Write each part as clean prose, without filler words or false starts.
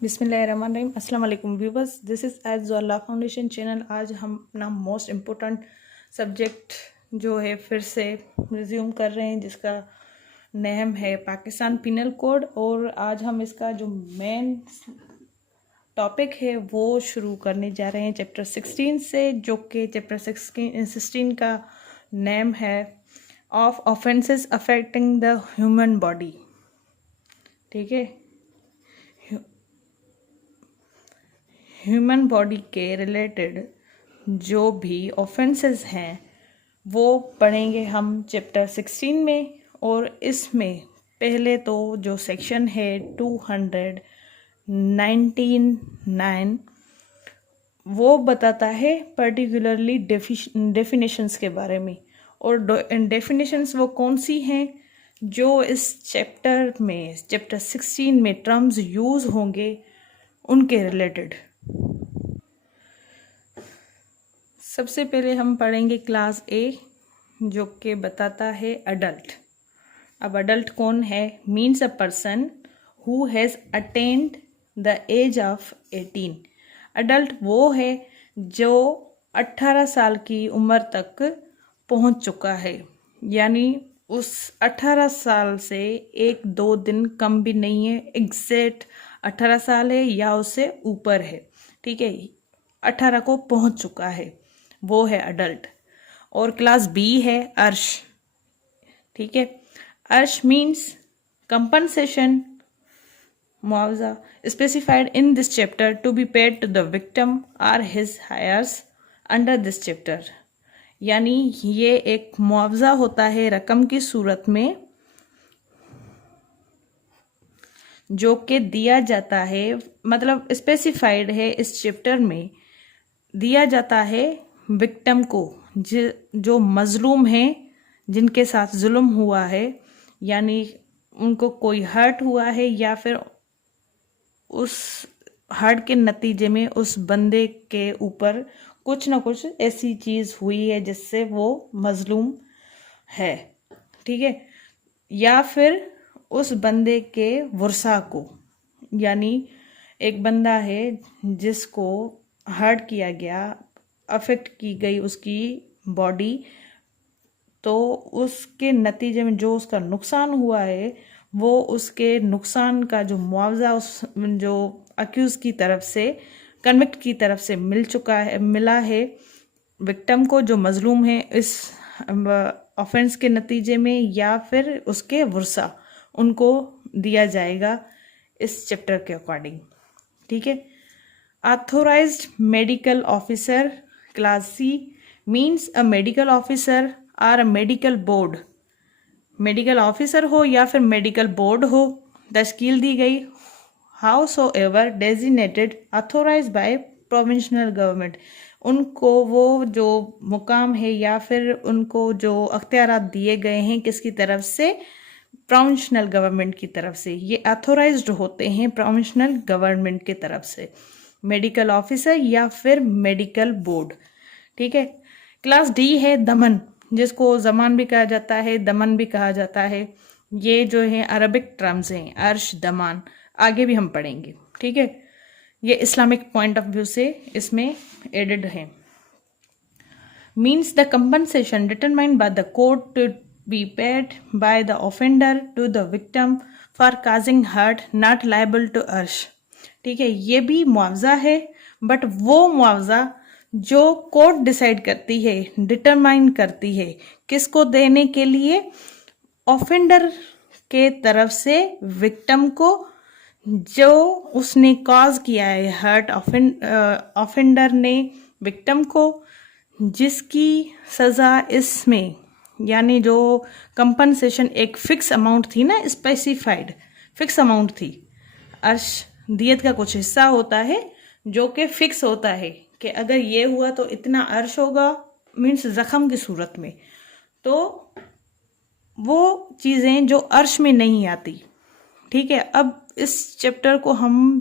बिस्मिल्लाहिर्रहमानिर्रहीम। अस्सलाम वालेकुम व्यूवर्स, दिस इज़ एज ज़ोला फाउंडेशन चैनल। आज हम अपना मोस्ट इम्पोर्टेंट सब्जेक्ट जो है फिर से रिज्यूम कर रहे हैं, जिसका नेम है पाकिस्तान पिनल कोड। और आज हम इसका जो मेन टॉपिक है वो शुरू करने जा रहे हैं चैप्टर 16 से, जो कि चैप्टर 16 का नेम है of offences affecting the human body. ठीक है, ह्यूमन बॉडी के रिलेटेड जो भी ऑफेंसेस हैं वो पढ़ेंगे हम चैप्टर 16 में। और इसमें पहले तो जो सेक्शन है 299 वो बताता है पर्टिकुलरली डेफिनेशंस के बारे में। और डेफिनेशंस वो कौन सी हैं जो इस चैप्टर 16 में टर्म्स यूज़ होंगे उनके रिलेटेड। सबसे पहले हम पढ़ेंगे क्लास ए, जो कि बताता है अडल्ट। अब अडल्ट कौन है? Means a person who has attained the age of 18। Adult वो है जो 18 साल की उम्र तक पहुंच चुका है, यानी उस 18 साल से 1-2 दिन कम भी नहीं है, एग्जैक्ट 18 साल है या उससे ऊपर है। ठीक है, 18 को पहुंच चुका है, वो है अडल्ट। और क्लास बी है अर्श। ठीक है, अर्श मीन्स कंपनसेशन, मुआवजा specified in this chapter to be paid to the victim or his heirs under this chapter. यानी ये एक मुआवजा होता है रकम की सूरत में, जो कि दिया जाता है, मतलब स्पेसिफाइड है इस चैप्टर में, दिया जाता है विक्टिम को, जो मजलूम हैं, जिनके साथ जुल्म हुआ है, यानी उनको कोई हर्ट हुआ है या फिर उस हर्ट के नतीजे में उस बंदे के ऊपर कुछ ना कुछ ऐसी चीज़ हुई है जिससे वो मजलूम है। ठीक है, या फिर उस बंदे के वर्सा को, यानी एक बंदा है जिसको हर्ट किया गया, अफेक्ट की गई उसकी बॉडी, तो उसके नतीजे में जो उसका नुकसान हुआ है वो उसके नुकसान का जो मुआवजा उस जो अक्यूज की तरफ से, कन्विक्ट की तरफ से मिला है विक्टिम को, जो मजलूम है इस ऑफेंस के नतीजे में, या फिर उसके वर्सा, उनको दिया जाएगा इस चैप्टर के अकॉर्डिंग। ठीक है, authorised medical officer class C means a medical officer और a medical board. Medical officer हो या फिर मेडिकल बोर्ड हो, तश्कील दी गई, howsoever designated authorise by provincial government. उनको वो जो मुकाम है या फिर उनको जो अख्तियारात दिए गए हैं किसकी तरफ से? प्रोविंशनल गवर्नमेंट की तरफ से। ये ऑथोराइज्ड होते हैं प्रोविंशनल गवर्नमेंट की तरफ से, मेडिकल ऑफिसर या फिर मेडिकल बोर्ड। ठीक है, क्लास डी है दमन, जिसको जमान भी कहा जाता है, दमन भी कहा जाता है। ये जो है अरबिक टर्म्स हैं, अर्श, दमान, आगे भी हम पढ़ेंगे। ठीक है, ये इस्लामिक पॉइंट ऑफ व्यू से इसमें एडेड है। Means the compensation determined by the court to be paid by the offender to the victim for causing hurt not liable to अर्श। ठीक है, ये भी मुआवजा है, बट वो मुआवजा जो कोर्ट डिसाइड करती है, डिटरमाइन करती है किसको देने के लिए? ऑफेंडर के तरफ से विक्टिम को, जो उसने कॉज किया है हर्ट, ऑफेंडर ने विक्टिम को, जिसकी सज़ा इसमें, यानी जो कंपनसेशन एक फिक्स अमाउंट थी ना, स्पेसिफाइड फिक्स अमाउंट थी। अर्श दियत का कुछ हिस्सा होता है जो कि फिक्स होता है कि अगर ये हुआ तो इतना अर्श होगा, मीन्स जख्म की सूरत में। तो वो चीज़ें जो अर्श में नहीं आती। ठीक है, अब इस चैप्टर को हम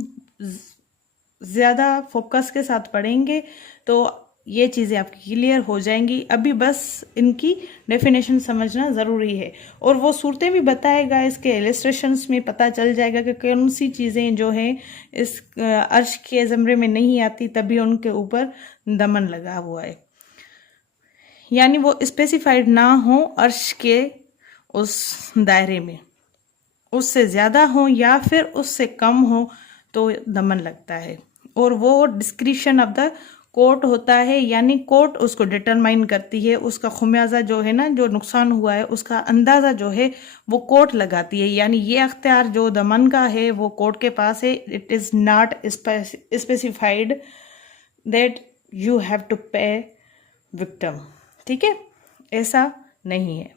ज़्यादा फोकस के साथ पढ़ेंगे तो ये चीज़ें आपकी क्लियर हो जाएंगी। अभी बस इनकी डेफिनेशन समझना ज़रूरी है, और वो सूरतें भी बताएगा, इसके इलस्ट्रेशंस में पता चल जाएगा कि कौन सी चीज़ें जो हैं इस अर्श के ज़मरे में नहीं आती, तभी उनके ऊपर दमन लगा हुआ है। यानी वो स्पेसिफाइड ना हो अर्श के उस दायरे में, उससे ज़्यादा हो या फिर उससे कम हो तो दमन लगता है। और वो डिस्क्रिशन ऑफ द कोर्ट होता है, यानी कोर्ट उसको डिटरमाइन करती है, उसका खुमियाजा जो है ना, जो नुकसान हुआ है उसका अंदाज़ा जो है वो कोर्ट लगाती है। यानी ये अख्तियार जो दमन का है वो कोर्ट के पास है। It is not specified that you have to pay victim, ठीक है, ऐसा नहीं है,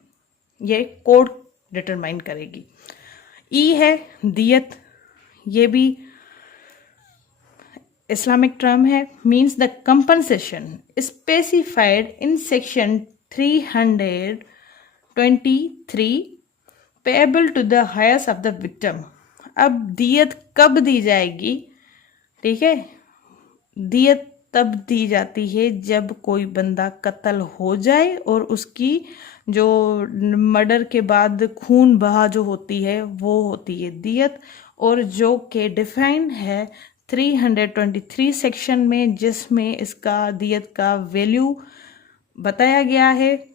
ये कोर्ट डिटरमाइन करेगी। ई है दियत, ये भी इस्लामिक टर्म है, means the compensation specified in section 323 payable to the heirs of the victim. अब दियत कब दी जाएगी, ठीक है, दियत तब दी जाती है जब कोई बंदा कत्ल हो जाए और उसकी जो मर्डर के बाद खून बहा जो होती है वो होती है दियत, और जो कि डिफाइन है 323 सेक्शन में, जिसमें इसका दियत का वैल्यू बताया गया है।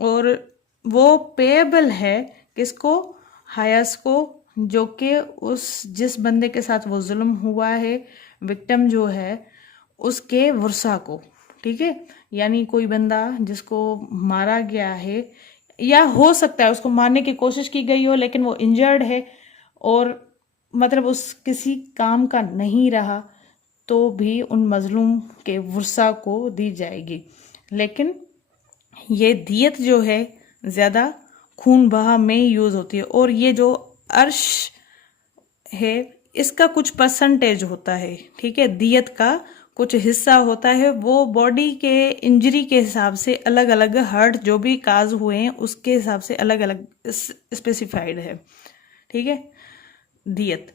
और वो पेएबल है किसको, हायर्स को, जो कि उस जिस बंदे के साथ वो जुल्म हुआ है, विक्टिम जो है उसके वर्सा को, ठीक है। यानी कोई बंदा जिसको मारा गया है, या हो सकता है उसको मारने की कोशिश की गई हो लेकिन वो इंजर्ड है और मतलब उस किसी काम का नहीं रहा, तो भी उन मजलूम के वर्सा को दी जाएगी। लेकिन ये दियत जो है ज़्यादा खून बहा में यूज़ होती है। और ये जो अर्श है इसका कुछ परसेंटेज होता है, ठीक है, दियत का कुछ हिस्सा होता है, वो बॉडी के इंजरी के हिसाब से अलग अलग, हर्ट जो भी काज हुए हैं उसके हिसाब से अलग अलग स्पेसिफाइड है, ठीक है। दियत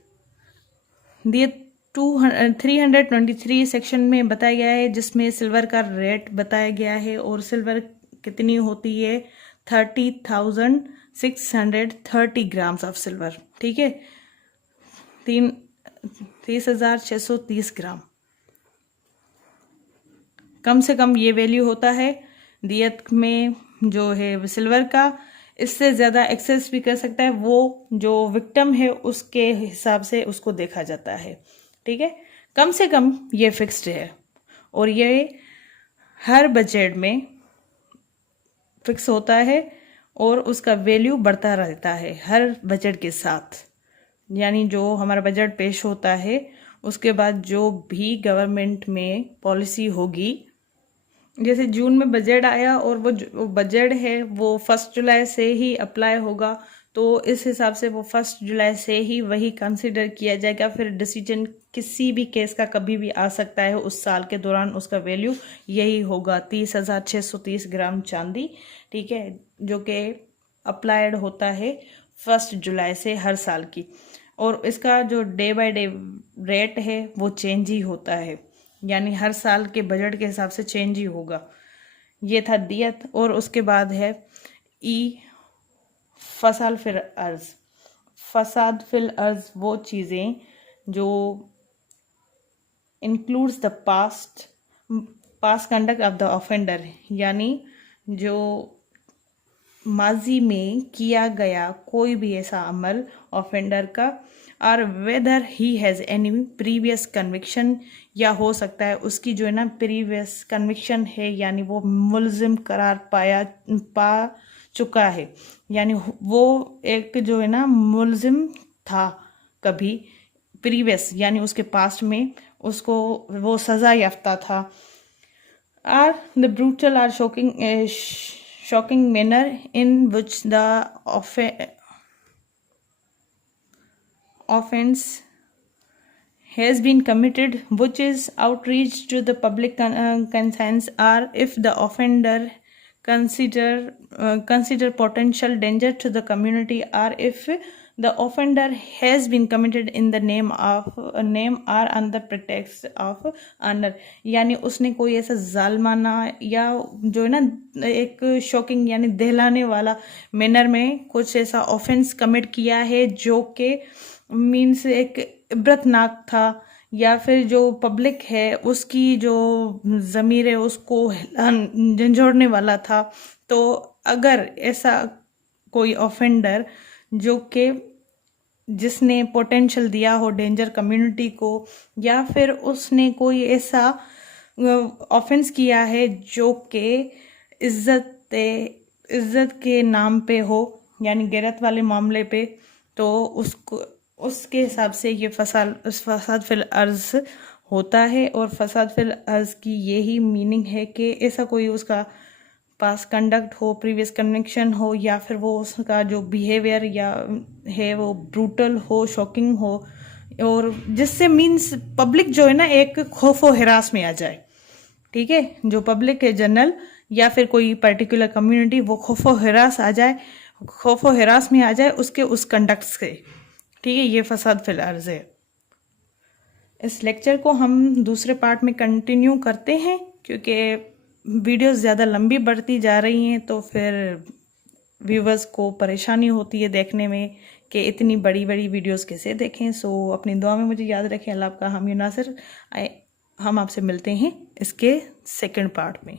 323 सेक्शन में बताया गया है, जिसमें सिल्वर का रेट बताया गया है, और सिल्वर कितनी होती है 30,630 ग्राम्स ऑफ सिल्वर, ठीक है, 30,630 ग्राम कम से कम ये वैल्यू होता है दियत में जो है सिल्वर का। इससे ज़्यादा एक्सेस भी कर सकता है, वो जो विक्टिम है उसके हिसाब से उसको देखा जाता है, ठीक है। कम से कम ये फिक्स्ड है, और ये हर बजट में फिक्स होता है, और उसका वैल्यू बढ़ता रहता है हर बजट के साथ। यानी जो हमारा बजट पेश होता है उसके बाद जो भी गवर्नमेंट में पॉलिसी होगी, जैसे जून में बजट आया और वो बजट है वो 1 जुलाई से ही अप्लाई होगा, तो इस हिसाब से वो 1 जुलाई से ही वही कंसिडर किया जाएगा। फिर डिसीजन किसी भी केस का कभी भी आ सकता है, उस साल के दौरान उसका वैल्यू यही होगा 30,630 ग्राम चांदी, ठीक है, जो कि अप्लाइड होता है 1 जुलाई से हर साल की। और इसका जो डे बाय डे रेट है वो चेंज ही होता है, यानी हर साल के बजट के हिसाब से चेंज ही होगा। ये था दियत। और उसके बाद है ई फसाद फिल अर्ज। फसाद फिल अर्ज वो चीज़ें जो includes the past conduct of the offender, यानी जो माजी में किया गया कोई भी ऐसा अमल ऑफेंडर का, और weather he has any previous conviction, या हो सकता है उसकी जो है ना प्रीवियस कन्विक्शन है, यानी वो मुलजिम करार पा चुका है, यानी वो एक जो है ना मुलजिम था कभी प्रीवियस, यानी उसके पास्ट में उसको वो सज़ा याफ्ता था। Or the brutal or shocking manner in which the offense has been committed, which is outreach to the public conscience, or if the offender consider potential danger to the community, or if the offender has been committed in the name or under pretext of honour, यानी उसने कोई ऐसा जालमाना या जो है ना एक shocking यानी दहलाने वाला मैनर में कुछ ऐसा ऑफेंस कमिट किया है जो कि मीन्स एक इबरतनाक था, या फिर जो पब्लिक है उसकी जो ज़मीर है उसको झंझोड़ने वाला था। तो अगर ऐसा कोई ऑफेंडर जो कि जिसने पोटेंशियल दिया हो डेंजर कम्युनिटी को, या फिर उसने कोई ऐसा ऑफेंस किया है जो कि इज्जत के नाम पे हो, यानी गैरत वाले मामले पे, तो उसको उसके हिसाब से ये फसाद फिल अर्ज होता है। और फसाद फिल अर्ज की यही मीनिंग है कि ऐसा कोई उसका पास कंडक्ट हो, प्रीवियस कनेक्शन हो, या फिर वो उसका जो बिहेवियर या है वो ब्रूटल हो, शॉकिंग हो, और जिससे मीन्स पब्लिक जो है ना एक खौफो हिरास में आ जाए। ठीक है, जो पब्लिक है जनरल या फिर कोई पर्टिकुलर कम्युनिटी वो खौफो हिरास में आ जाए उसके उस कंडक्ट से। ठीक है, ये फसाद फिल अर्ज है। इस लेक्चर को हम दूसरे पार्ट में कंटिन्यू करते हैं, क्योंकि वीडियोस ज़्यादा लंबी बढ़ती जा रही हैं तो फिर व्यूवर्स को परेशानी होती है देखने में कि इतनी बड़ी बड़ी वीडियोस कैसे देखें। सो अपनी दुआ में मुझे याद रखें। अल्लाह आपका हामी नासिर। हम आपसे मिलते हैं इसके सेकंड पार्ट में।